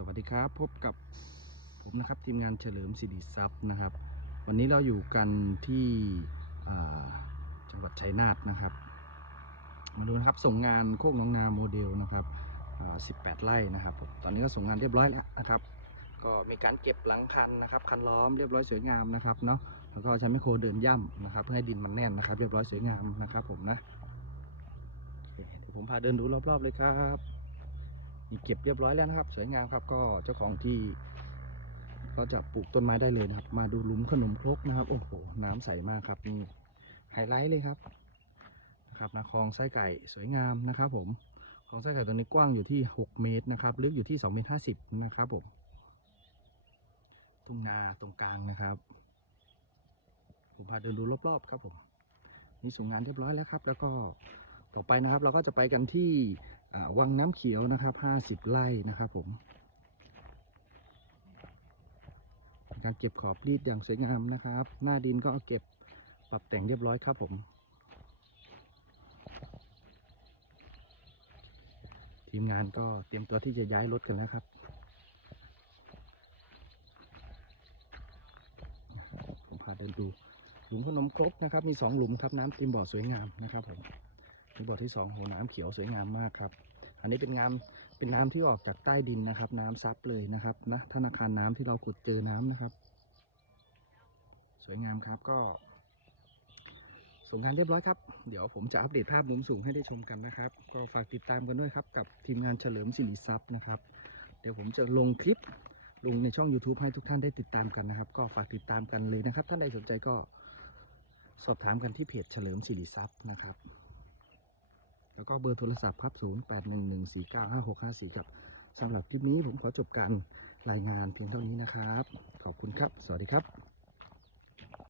สวัสดีครับพบกับผมนะครับทีมงานเฉลิมสิริทรัพย์นะครับ วันนี้เราอยู่กันที่จังหวัดชัยนาทนะครับ มาดูนะครับส่งงานโคกน้องนาโมเดลนะครับ18 ไร่นะครับตอนนี้ก็ส่งงานเรียบร้อยแล้วนะครับ ก็มีการเก็บหลังคันนะครับคันล้อมเรียบร้อยสวยงามนะครับเนาะแล้วก็ใช้ไมโครเดินย่ำนะครับ เพื่อให้ดินมันแน่นนะครับ เรียบร้อยสวยงามนะครับผมนะเดี๋ยวผมพาเดินดูรอบๆเลยครับ นี่เก็บเรียบร้อยแล้วนะครับ สวยงามครับ ก็เจ้าของที่ ก็จะปลูกต้นไม้ได้เลยนะครับ มาดูหลุมขนมครกนะครับ โอ้โห น้ำใสมากครับนี่ไฮไลท์เลยครับนะครับนะคลองไส้ไก่สวยงามนะครับผมคลองไส้ไก่ตัวนี้กว้างอยู่ที่ 6 เมตรนะครับ ลึกอยู่ที่2เมตร50นะครับผมทุ่งนาตรงกลางนะครับ ผมพาเดินดูรอบๆครับผมนี่ส่งงานเรียบร้อยแล้วครับ แล้วก็ ต่อไปนะครับ เราก็จะไปกันที่วังน้ำเขียวนะครับ50ไร่นะครับผมการเก็บขอบรีดอย่างสวยงามนะครับ หน้าดินก็เก็บปรับแต่งเรียบร้อยครับผม ทีมงานก็เตรียมตัวที่จะย้ายรถกันแล้วครับผมพาเดินดูหลุมขนมครกนะครับ มีสองหลุมครับน้ำเต็มบ่อสวยงามนะครับผม บ่อที่สองโหน้ำเขียวสวยงามมากครับ อันนี้เป็นงามเป็นน้ำที่ออกจากใต้ดินนะครับ น้ำซับเลยนะครับนะธนาคารน้ำที่เราขุดเจอน้ำนะครับ สวยงามครับก็ส่งงานเรียบร้อยครับ เดี๋ยวผมจะอัปเดตภาพมุมสูงให้ได้ชมกันนะครับ ก็ฝากติดตามกันด้วยครับ กับทีมงานเฉลิมสิริทรัพย์นะครับ เดี๋ยวผมจะลงคลิปลงในช่อง YouTube ให้ทุกท่านได้ติดตามกันนะครับ ก็ฝากติดตามกันเลยนะครับ ท่านใดสนใจก็สอบถามกันที่เพจเฉลิมสิริทรัพย์นะครับ แล้วก็เบอร์โทรศัพท์ครับ 0811495654 ครับสำหรับคลิปนี้ผมขอจบการรายงานเพียงเท่านี้นะครับ ขอบคุณครับ สวัสดีครับ